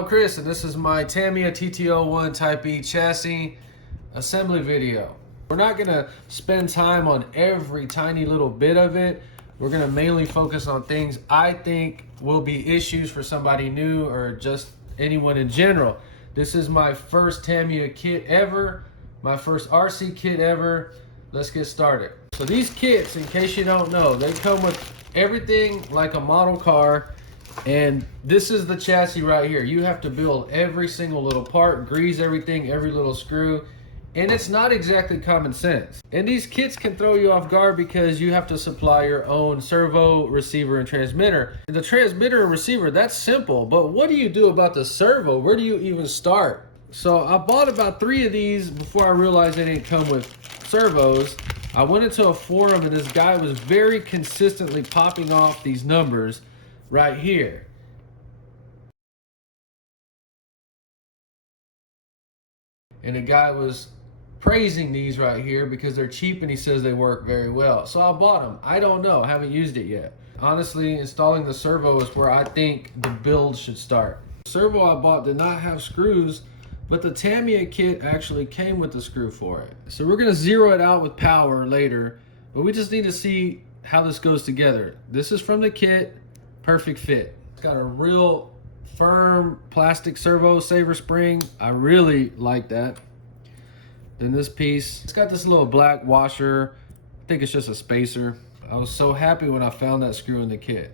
I'm Chris, and this is my TAMIYA TT-01 Type E chassis assembly video. We're not going to spend time on every tiny little bit of it. We're going to mainly focus on things I think will be issues for somebody new or just anyone in general. This is my first TAMIYA kit ever, my first RC kit ever. Let's get started. So these kits, in case you don't know, they come with everything like a model car. And this is the chassis right here. You have to build every single little part, grease everything, every little screw, and it's not exactly common sense. And these kits can throw you off guard because you have to supply your own servo, receiver, and transmitter. And the transmitter and receiver, that's simple, but what do you do about the servo? Where do you even start? So I bought about 3 of these before I realized they didn't come with servos. I went into a forum and this guy was very consistently popping off these numbers right here. And the guy was praising these right here because they're cheap and he says they work very well. So I bought them. I don't know, I haven't used it yet. Honestly, installing the servo is where I think the build should start. The servo I bought did not have screws, but the TAMIYA kit actually came with the screw for it. So we're gonna zero it out with power later, but we just need to see how this goes together. This is from the kit. Perfect fit. It's got a real firm plastic servo saver spring. I really like that. Then this piece, it's got this little black washer. I think it's just a spacer. I was so happy when I found that screw in the kit.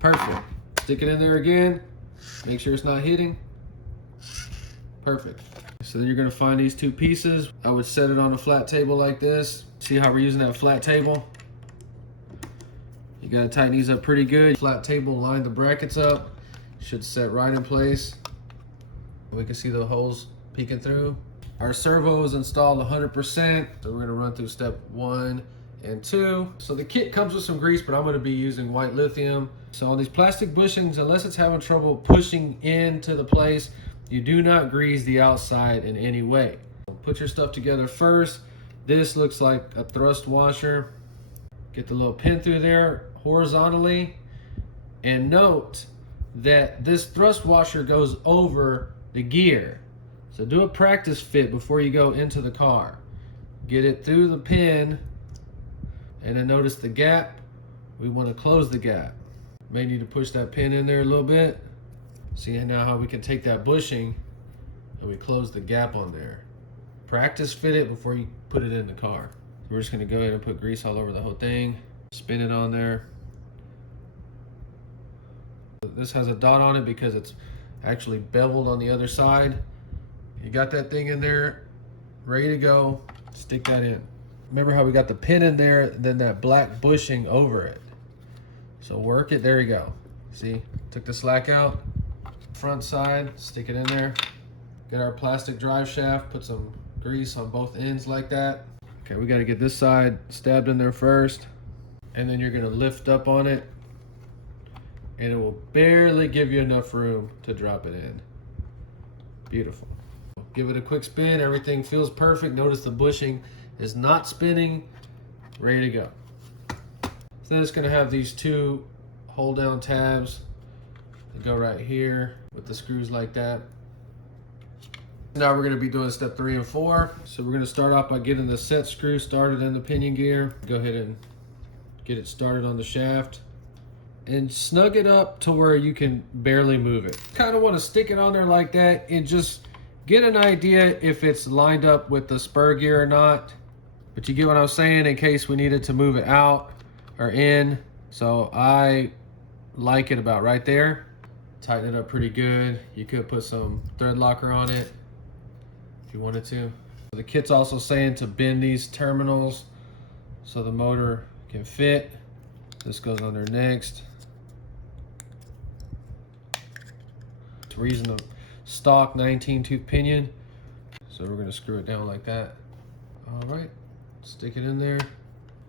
Perfect. Stick it in there again. Make sure it's not hitting. Perfect. So then you're gonna find these 2 pieces. I would set it on a flat table like this. See how we're using that flat table? You gotta tighten these up pretty good. Flat table, line the brackets up. Should set right in place. We can see the holes peeking through. Our servo is installed 100%. So we're gonna run through step 1 and 2. So the kit comes with some grease, but I'm gonna be using white lithium. So on these plastic bushings, unless it's having trouble pushing into the place, you do not grease the outside in any way. Put your stuff together first. This looks like a thrust washer. Get the little pin through there horizontally, and note that this thrust washer goes over the gear. So do a practice fit before you go into the car. Get it through the pin, and then notice the gap. We want to close the gap. May need to push that pin in there a little bit. See now how we can take that bushing and we close the gap on there. Practice fit it before you put it in the car. We're just gonna go ahead and put grease all over the whole thing. Spin it on there. This has a dot on it because it's actually beveled on the other side. You got that thing in there, ready to go. Stick that in. Remember how we got the pin in there, then that black bushing over it. So work it, there you go. See, took the slack out. Front side, stick it in there. Get our plastic drive shaft, put some grease on both ends like that. Okay, we gotta get this side stabbed in there first, and then you're gonna lift up on it, and it will barely give you enough room to drop it in. Beautiful. Give it a quick spin, everything feels perfect. Notice the bushing is not spinning, ready to go. So then it's gonna have these 2 hold down tabs that go right here with the screws like that. Now we're gonna be doing step 3 and 4. So we're gonna start off by getting the set screw started in the pinion gear. Go ahead and get it started on the shaft and snug it up to where you can barely move it. Kind of want to stick it on there like that and just get an idea if it's lined up with the spur gear or not. But you get what I'm saying, in case we needed to move it out or in. So I like it about right there. Tighten it up pretty good. You could put some thread locker on it if you wanted to. The kit's also saying to bend these terminals so the motor can fit. This goes on there next. We're using the stock 19 tooth pinion. So we're gonna screw it down like that. All right, stick it in there.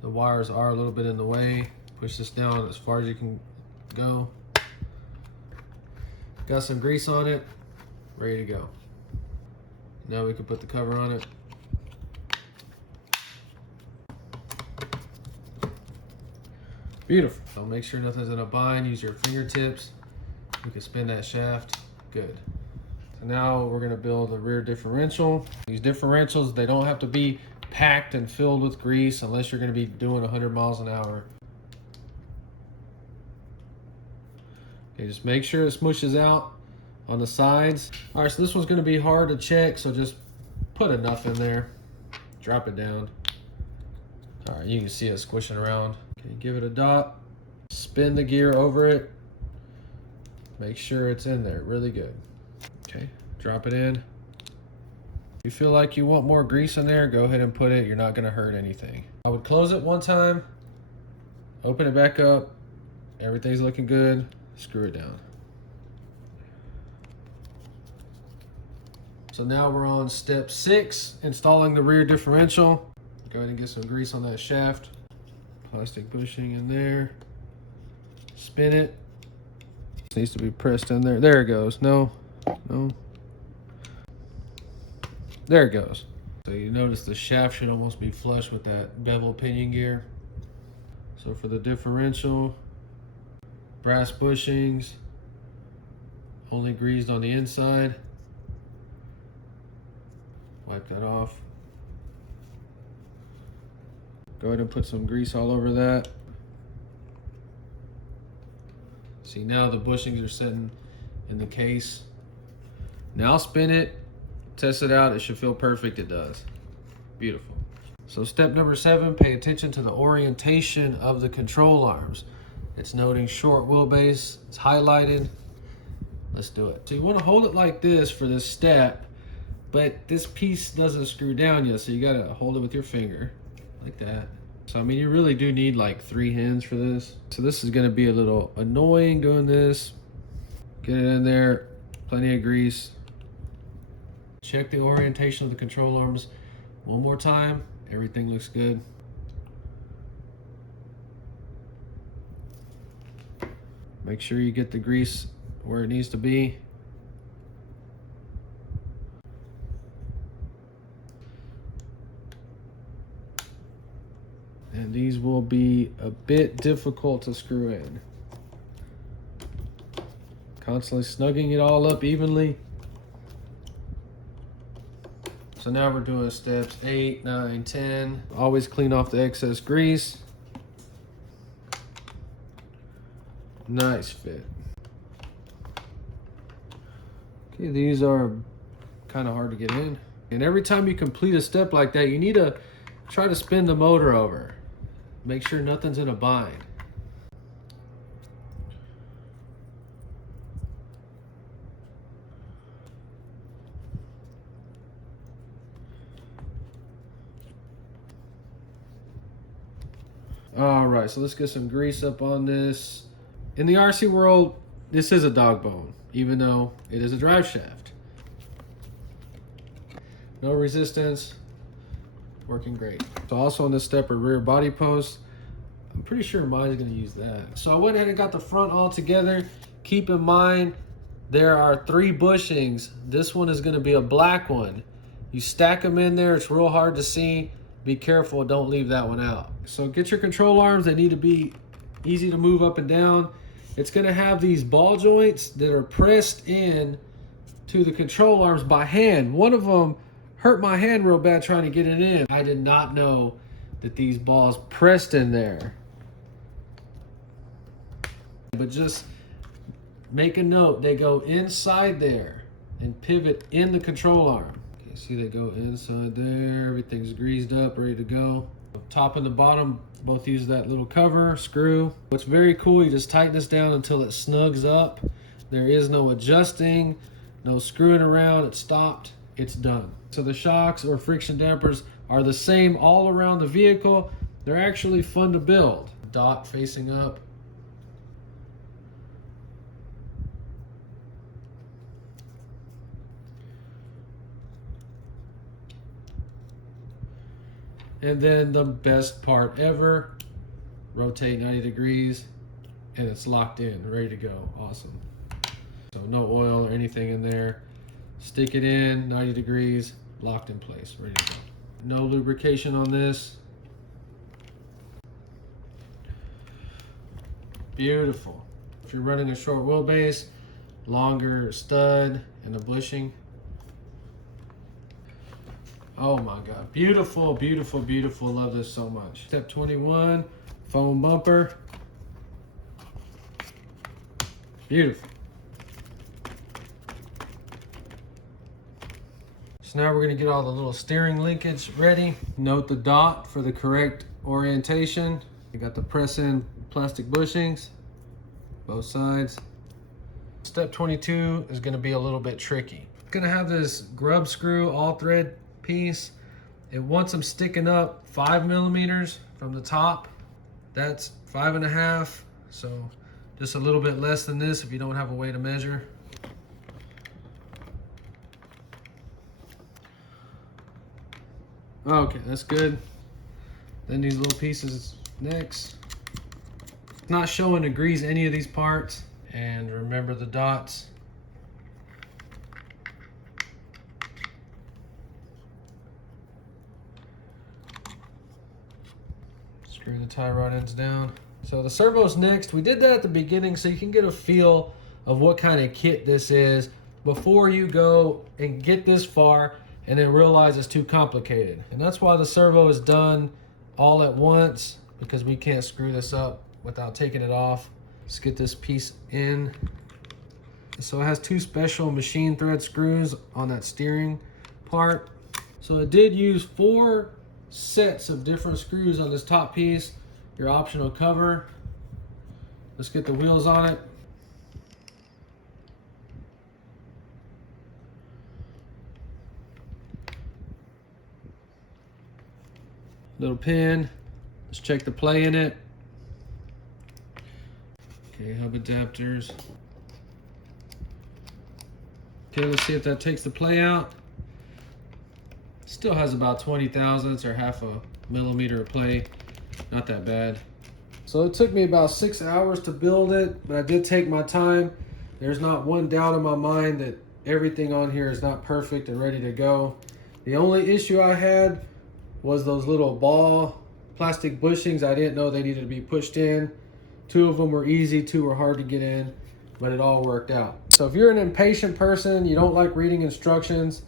The wires are a little bit in the way. Push this down as far as you can go. Got some grease on it, ready to go. Now we can put the cover on it. Beautiful. So make sure nothing's in a bind. Use your fingertips. You can spin that shaft. Good. So now we're gonna build a rear differential. These differentials, they don't have to be packed and filled with grease unless you're gonna be doing 100 miles an hour. Okay, just make sure it smooshes out on the sides. All right, so this one's gonna be hard to check, so just put enough in there. Drop it down. All right, you can see it squishing around. Okay, give it a dot. Spin the gear over it. Make sure it's in there really good. Okay, drop it in. If you feel like you want more grease in there, go ahead and put it. You're not gonna hurt anything. I would close it one time, open it back up. Everything's looking good. Screw it down. So now we're on step 6, installing the rear differential. Go ahead and get some grease on that shaft. Plastic bushing in there. Spin it. This needs to be pressed in there. There it goes. No. There it goes. So you notice the shaft should almost be flush with that bevel pinion gear. So for the differential, brass bushings, only greased on the inside. Wipe that off. Go ahead and put some grease all over that. See, now the bushings are sitting in the case. Now spin it, test it out. It should feel perfect. It does. Beautiful. So step number 7, pay attention to the orientation of the control arms. It's noting short wheelbase. It's highlighted. Let's do it. So you want to hold it like this for this step, but this piece doesn't screw down yet, so you got to hold it with your finger like that. So I mean, you really do need like 3 hands for this. So this is going to be a little annoying doing this. Get it in there, plenty of grease. Check the orientation of the control arms one more time. Everything looks good. Make sure you get the grease where it needs to be. And these will be a bit difficult to screw in. Constantly snugging it all up evenly. So now we're doing steps 8, 9, 10. Always clean off the excess grease. Nice fit. Okay, these are kind of hard to get in. And every time you complete a step like that, you need to try to spin the motor over. Make sure nothing's in a bind. All right, so let's get some grease up on this. In the RC world, this is a dog bone, even though it is a drive shaft. No resistance, working great. So also on this step are rear body posts. I'm pretty sure mine's gonna use that. So I went ahead and got the front all together. Keep in mind, there are 3 bushings. This one is gonna be a black one. You stack them in there, it's real hard to see. Be careful, don't leave that one out. So get your control arms, they need to be easy to move up and down. It's gonna have these ball joints that are pressed in to the control arms by hand. One of them hurt my hand real bad trying to get it in. I did not know that these balls pressed in there. But just make a note, they go inside there and pivot in the control arm. Okay, see they go inside there, everything's greased up, ready to go. Top and the bottom both use that little cover, screw. What's very cool, you just tighten this down until it snugs up. There is no adjusting, no screwing around, it's stopped, it's done. So the shocks or friction dampers are the same all around the vehicle. They're actually fun to build. Dot facing up. And then the best part ever, rotate 90 degrees and it's locked in, ready to go. Awesome. So no oil or anything in there. Stick it in, 90 degrees, locked in place, ready to go. No lubrication on this. Beautiful. If you're running a short wheelbase, longer stud and the bushing. Oh my God, beautiful, beautiful, beautiful. Love this so much. Step 21, foam bumper. Beautiful. So now we're gonna get all the little steering linkage ready. Note the dot for the correct orientation. You got the press-in plastic bushings, both sides. Step 22 is gonna be a little bit tricky. Gonna have this grub screw all thread piece. It wants them sticking up 5 millimeters from the top. That's 5.5, so just a little bit less than this if you don't have a way to measure. Okay, that's good. Then these little pieces next. Not showing to grease any of these parts. And remember the dots. Screw the tie rod ends down. So the servo's next. We did that at the beginning so you can get a feel of what kind of kit this is before you go and get this far and then realize it's too complicated. And that's why the servo is done all at once, because we can't screw this up without taking it off. Let's get this piece in. So it has 2 special machine thread screws on that steering part. So it did use 4 sets of different screws on this top piece, your optional cover. Let's get the wheels on it. Little pin. Let's check the play in it. Okay, hub adapters. Okay, let's see if that takes the play out. Still has about 20 thousandths or half a millimeter of play. Not that bad. So it took me about 6 hours to build it, but I did take my time. There's not one doubt in my mind that everything on here is not perfect and ready to go. The only issue I had was those little ball plastic bushings. I didn't know they needed to be pushed in. 2 of them were easy, 2 were hard to get in, but it all worked out. So if you're an impatient person, you don't like reading instructions,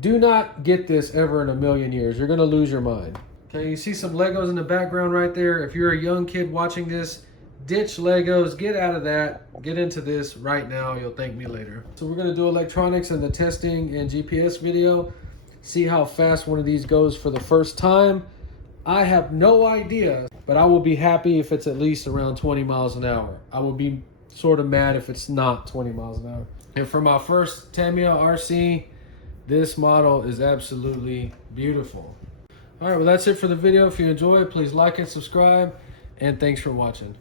do not get this ever in a million years. You're gonna lose your mind. Okay, you see some Legos in the background right there. If you're a young kid watching this, ditch Legos, get out of that, get into this right now. You'll thank me later. So we're gonna do electronics and the testing and GPS video. See how fast one of these goes for the first time. I have no idea, but I will be happy if it's at least around 20 miles an hour. I will be sort of mad if it's not 20 miles an hour. And for my first Tamiya RC, this model is absolutely beautiful. All right, well, that's it for the video. If you enjoy it, please like and subscribe, and thanks for watching.